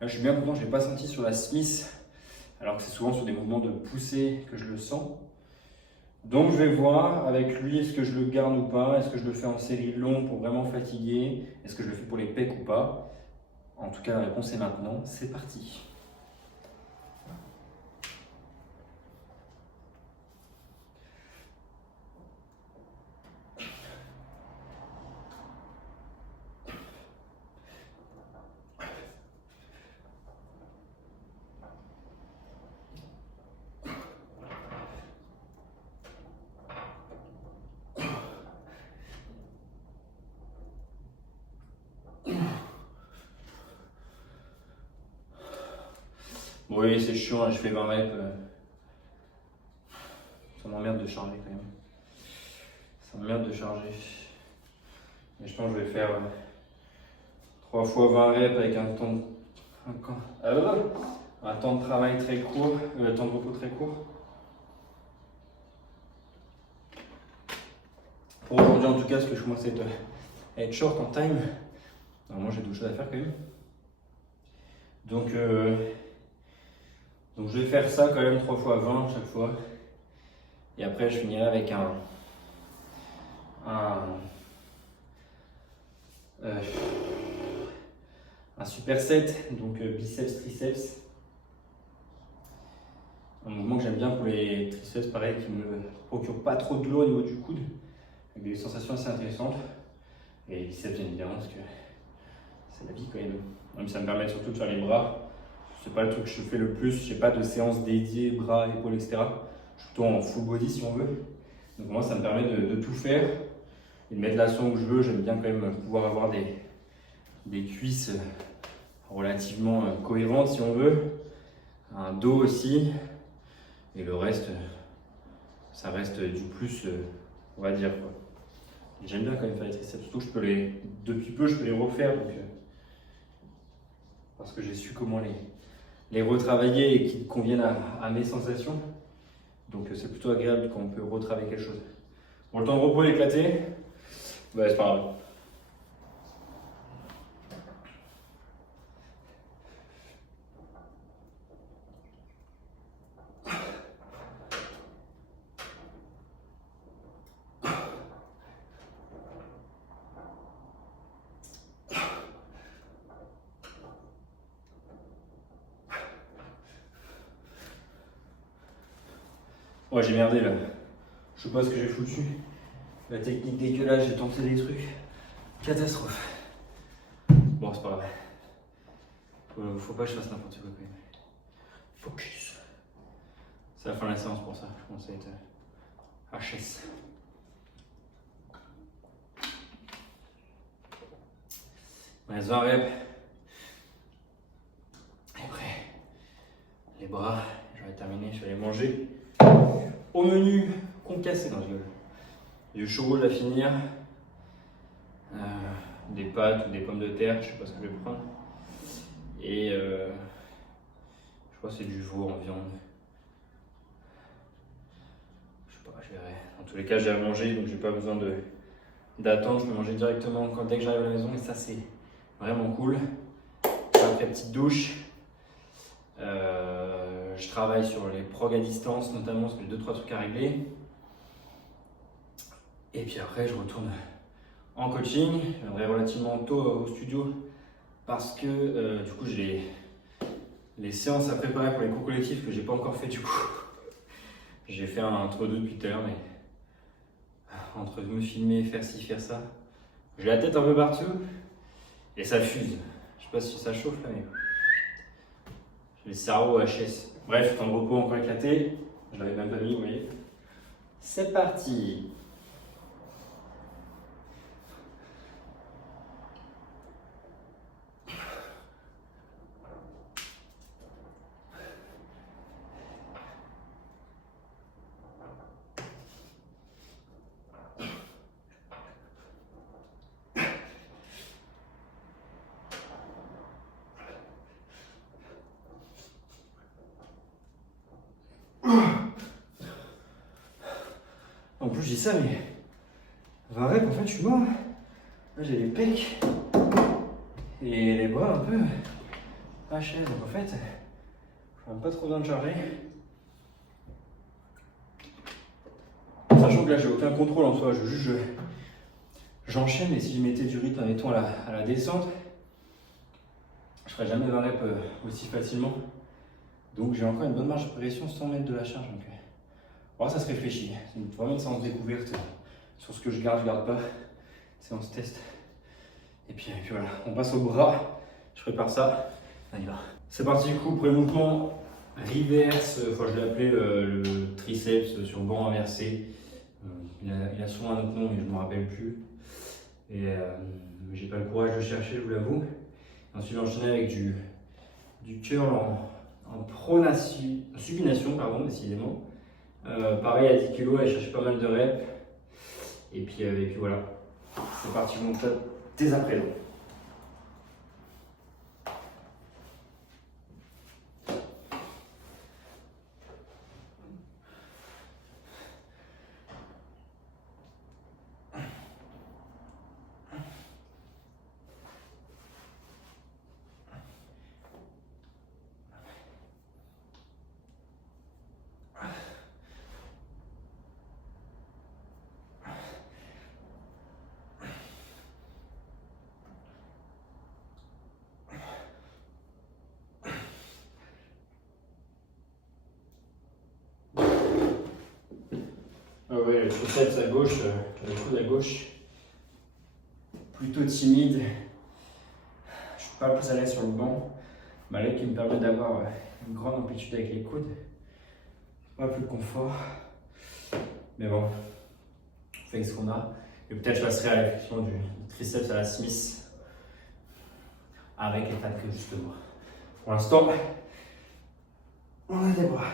Là je suis bien content, je ne l'ai pas senti sur la Smith, alors que c'est souvent sur des mouvements de poussée que je le sens. Donc je vais voir avec lui, est-ce que je le garde ou pas, est-ce que je le fais en série longue pour vraiment fatiguer, est-ce que je le fais pour les pecs ou pas. En tout cas la réponse est maintenant, c'est parti. Oui, c'est chiant, hein, je fais 20 reps. Ça m'emmerde de charger quand même. Ça m'emmerde de charger. Mais je pense que je vais faire 3 fois 20 reps avec un temps de travail très court, temps de repos très court. Pour aujourd'hui en tout cas, parce que je commence à être short en time. Normalement j'ai d'autres choses à faire quand même. Donc je vais faire ça quand même 3 fois 20 chaque fois. Et après je finirai avec un superset, donc biceps, triceps. Un mouvement que j'aime bien pour les triceps, pareil, qui ne me procure pas trop de douleur au niveau du coude, avec des sensations assez intéressantes. Et les biceps, bien évidemment, parce que c'est la vie quand même. Même ça me permet surtout de faire les bras. C'est pas le truc que je fais le plus, j'ai pas de séance dédiée, bras, épaules, etc. Je suis plutôt en full body si on veut. Donc moi ça me permet de tout faire et de mettre la son que je veux. J'aime bien quand même pouvoir avoir des cuisses relativement cohérentes si on veut. Un dos aussi. Et le reste, ça reste du plus, on va dire quoi. J'aime bien quand même faire les triceps, surtout que depuis peu je peux les refaire. Donc, parce que j'ai su comment les retravailler et qu'ils conviennent à mes sensations. Donc c'est plutôt agréable quand on peut retravailler quelque chose. Bon, le temps de repos est éclaté, bah, c'est pas grave. Ouais, j'ai merdé là. Je sais pas ce que j'ai foutu. La technique dégueulasse, j'ai tenté des trucs. Catastrophe. Bon, c'est pas grave. Faut pas que je fasse n'importe quoi quand même. Focus. C'est la fin de la séance pour ça. Je commence à être HS. On reste 20 reps. Et après, les bras, j'aurais terminé, je vais aller manger. Au menu, concassé dans ce gueule. Du chou rouge à finir, des pâtes ou des pommes de terre, je sais pas ce que je vais prendre. Et je crois que c'est du veau en viande. Je sais pas, je verrai. En tous les cas, j'ai à manger, donc j'ai pas besoin d'attendre. Je peux manger directement dès que j'arrive à la maison, et ça, c'est vraiment cool. Après, petite douche. Je travaille sur les prog à distance, notamment, parce que j'ai 2-3 trucs à régler. Et puis après, je retourne en coaching. Je viendrai relativement tôt au studio parce que du coup, j'ai les séances à préparer pour les cours collectifs que j'ai pas encore fait du coup. J'ai fait un entre deux depuis tout à l'heure, mais entre me filmer, faire ci, faire ça, j'ai la tête un peu partout et ça fuse. Je sais pas si ça chauffe là, mais j'ai le cerveau HS. Bref, temps de repos encore éclaté. Je l'avais même pas mis, vous voyez. C'est parti. En plus, je dis ça, mais Varek, en fait, je suis mort. Là, j'ai les pecs et les bras un peu HS. Donc, en fait, je n'ai pas trop besoin de charger. Sachant que là, j'ai aucun contrôle en soi. J'enchaîne, et si je mettais du rythme, admettons, à la descente, je ferais jamais 20 reps aussi facilement. Donc, j'ai encore une bonne marge de progression sans mettre de la charge. Donc, ça se réfléchit. C'est vraiment une séance découverte sur ce que je garde pas. Séance test. Et puis voilà, on passe au bras. Je prépare ça. On y va. C'est parti du coup, premier mouvement reverse. Je l'ai appelé le triceps sur banc inversé. Il a souvent un autre nom, mais je ne me rappelle plus. Et j'ai pas le courage de chercher, je vous l'avoue. Ensuite, j'ai enchaîné avec du curl en supination, décidément. Pareil à 10 kg, elle cherche pas mal de reps. Et puis voilà. C'est parti, je monte dès à présent. Le triceps à gauche, le coude à gauche, plutôt timide. Je suis pas le plus à l'aise sur le banc, malgré qu'il me permet d'avoir une grande amplitude avec les coudes. Pas plus de confort, mais bon, on fait ce qu'on a. Et peut-être je passerai à la flexion du triceps à la Smith avec les pattes que justement. Pour l'instant, on a des bras.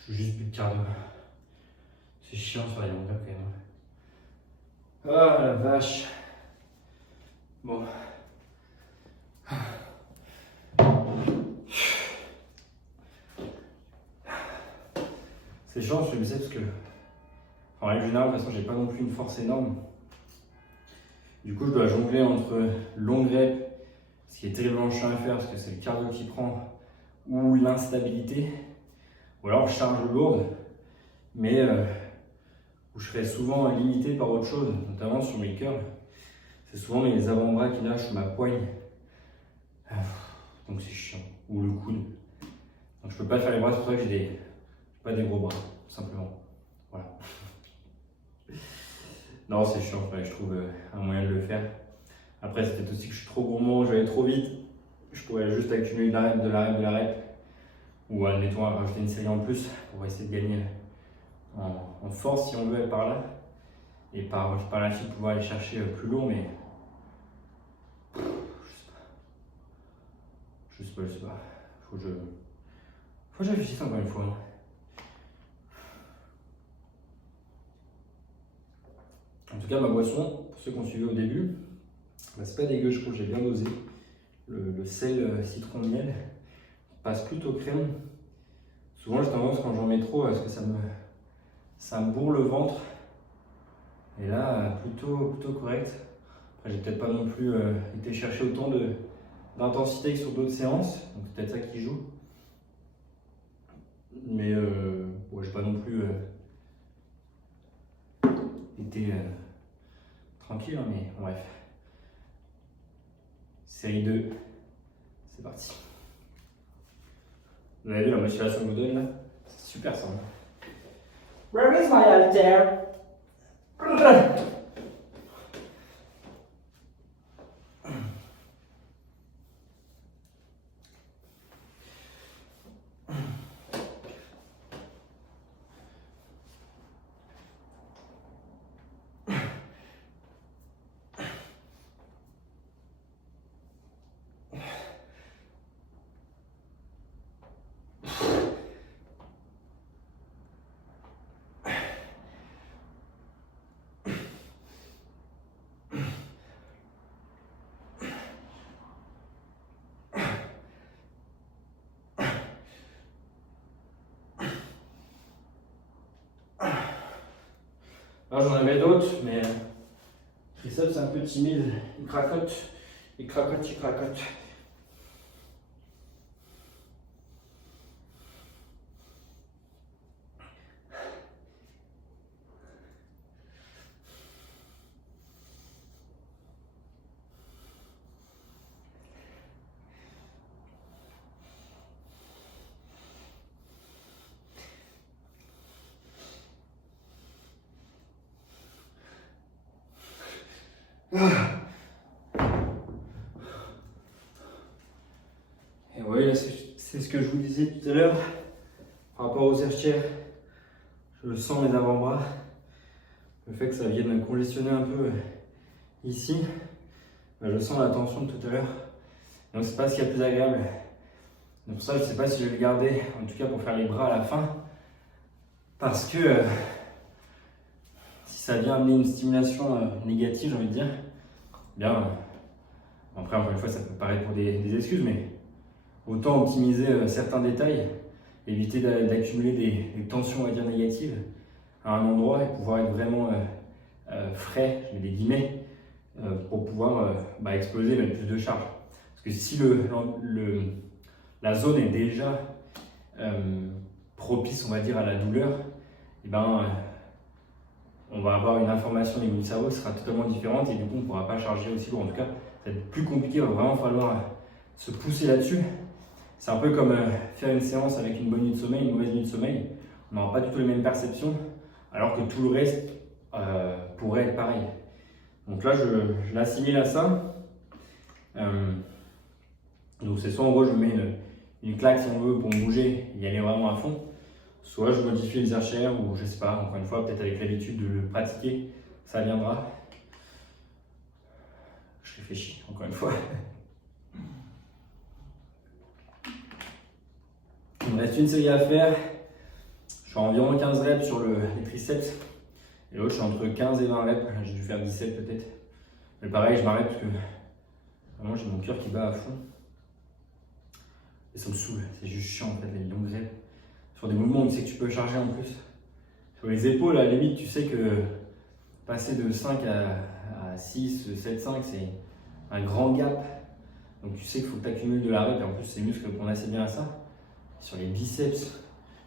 Je suis juste plus de cardio. C'est chiant sur les longueurs quand même. Ah la vache. Bon. C'est chiant sur le biceps parce que, en règle générale, de toute façon, j'ai pas non plus une force énorme. Du coup, je dois jongler entre longue rep, ce qui est terriblement chiant à faire parce que c'est le cardio qui prend, ou l'instabilité, ou alors charge lourde, mais où je serais souvent limité par autre chose, notamment sur mes curls. C'est souvent mes avant-bras qui lâchent ma poigne. Donc c'est chiant. Ou le coude. Donc je peux pas faire les bras, c'est pour ça que j'ai pas des gros bras, tout simplement. Voilà. Non, c'est chiant, faudrait que je trouve un moyen de le faire. Après, c'est peut-être aussi que je suis trop gourmand, je vais aller trop vite. Je pourrais juste accumuler de la rep. Ou admettons rajouter une série en plus pour essayer de gagner en force si on veut être par là. Et par la suite pouvoir aller chercher plus lourd, mais je sais pas. Faut que je réfléchisse encore une fois. En tout cas, ma boisson, pour ceux qui ont suivi au début, bah, c'est pas dégueu, je trouve que j'ai bien dosé. Le sel citron miel passe plutôt crème. Souvent, j'ai tendance quand j'en mets trop à ce que ça me bourre le ventre. Et là, plutôt correct. Après, j'ai peut-être pas non plus été chercher autant d'intensité que sur d'autres séances, donc c'est peut-être ça qui joue. Mais ouais, j'ai pas non plus été tranquille, hein, mais bref. Série 2, c'est parti. Vous avez vu la motivation que je vous donne là? C'est super ça. Where is my halter? Là j'en avais d'autres, mais le triceps c'est un peu timide, il cracote. Et oui, c'est ce que je vous disais tout à l'heure par rapport aux serre-chairs. Je sens mes avant-bras. Le fait que ça vienne congestionner un peu ici, bah, je sens la tension de tout à l'heure. Donc c'est pas ce qu'il y a de plus agréable. C'est pour ça que je sais pas si je vais le garder, en tout cas pour faire les bras à la fin. Parce que si ça vient amener une stimulation négative, j'ai envie de dire, bien, après encore une fois ça peut paraître pour des excuses, mais autant optimiser certains détails, éviter d'accumuler des tensions on va dire négatives à un endroit et pouvoir être vraiment frais, je mets des guillemets, pour pouvoir exploser, mettre plus de charge. Parce que si la zone est déjà propice on va dire à la douleur, et on va avoir une information au niveau du cerveau qui sera totalement différente et du coup on ne pourra pas charger aussi lourd. En tout cas, ça va être plus compliqué, il va vraiment falloir se pousser là-dessus. C'est un peu comme faire une séance avec une bonne nuit de sommeil, une mauvaise nuit de sommeil. On n'aura pas du tout les mêmes perceptions, alors que tout le reste pourrait être pareil. Donc là, je l'assimile à ça. Donc c'est soit en gros je me mets une claque si on veut pour me bouger et y aller vraiment à fond, soit je modifie les archères ou je sais pas, encore une fois, peut-être avec l'habitude de le pratiquer, ça viendra. Je réfléchis encore une fois. Il me reste une série à faire. Je suis à environ 15 reps sur les triceps. Et l'autre, je suis entre 15 et 20 reps. J'ai dû faire 17 peut-être. Mais pareil, je m'arrête parce que vraiment j'ai mon cœur qui bat à fond. Et ça me saoule, c'est juste chiant en fait, les longues reps. Sur des mouvements où tu sais que tu peux charger en plus. Sur les épaules, à la limite, tu sais que passer de 5 à 6, 7, 5, c'est un grand gap. Donc tu sais qu'il faut que tu accumules de la rep et en plus ces muscles répondent assez bien à ça. Sur les biceps,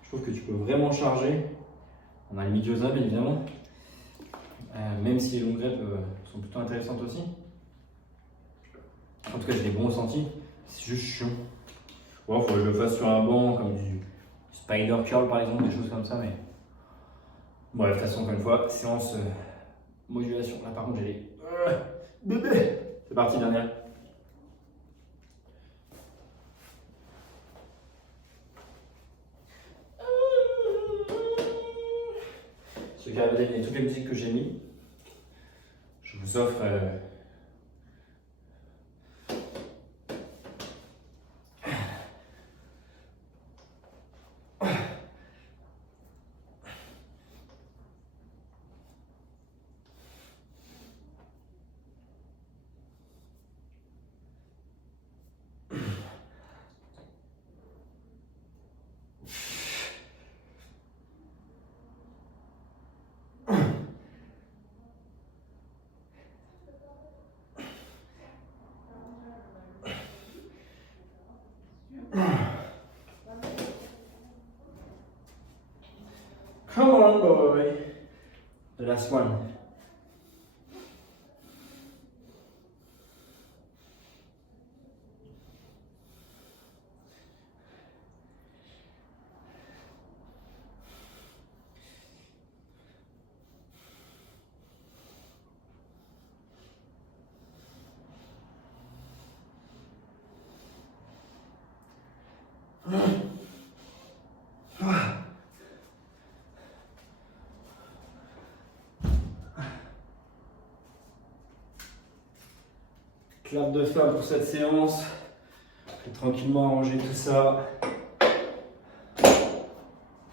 je trouve que tu peux vraiment charger. On a les medios bien évidemment. Même si les longues reps sont plutôt intéressantes aussi. En tout cas, j'ai des bons ressentis. C'est juste chiant. Il faut que je le fasse sur un banc, comme du spider curl par exemple, des choses comme ça. Mais bref, de toute façon, encore une fois, séance modulation. Là par contre j'ai des bébé. C'est parti, dernière. Ceux qui avaient deviné toutes les musiques que j'ai mis, je vous offre Come on, boy. The last one. Clap de fin pour cette séance. Je vais tranquillement arranger tout ça.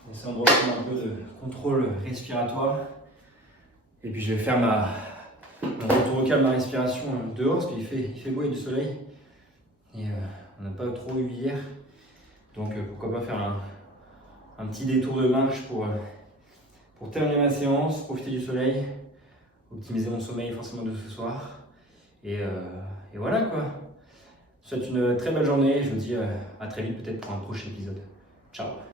Essayer de reprendre un peu de contrôle respiratoire. Et puis je vais faire mon retour au calme, ma respiration dehors parce qu'il fait beau et du soleil. Et on n'a pas trop eu hier. Donc pourquoi pas faire un petit détour de marche pour terminer ma séance, profiter du soleil, optimiser mon sommeil forcément de ce soir. Et voilà quoi. Je vous souhaite une très belle journée. Je vous dis à très vite peut-être pour un prochain épisode. Ciao.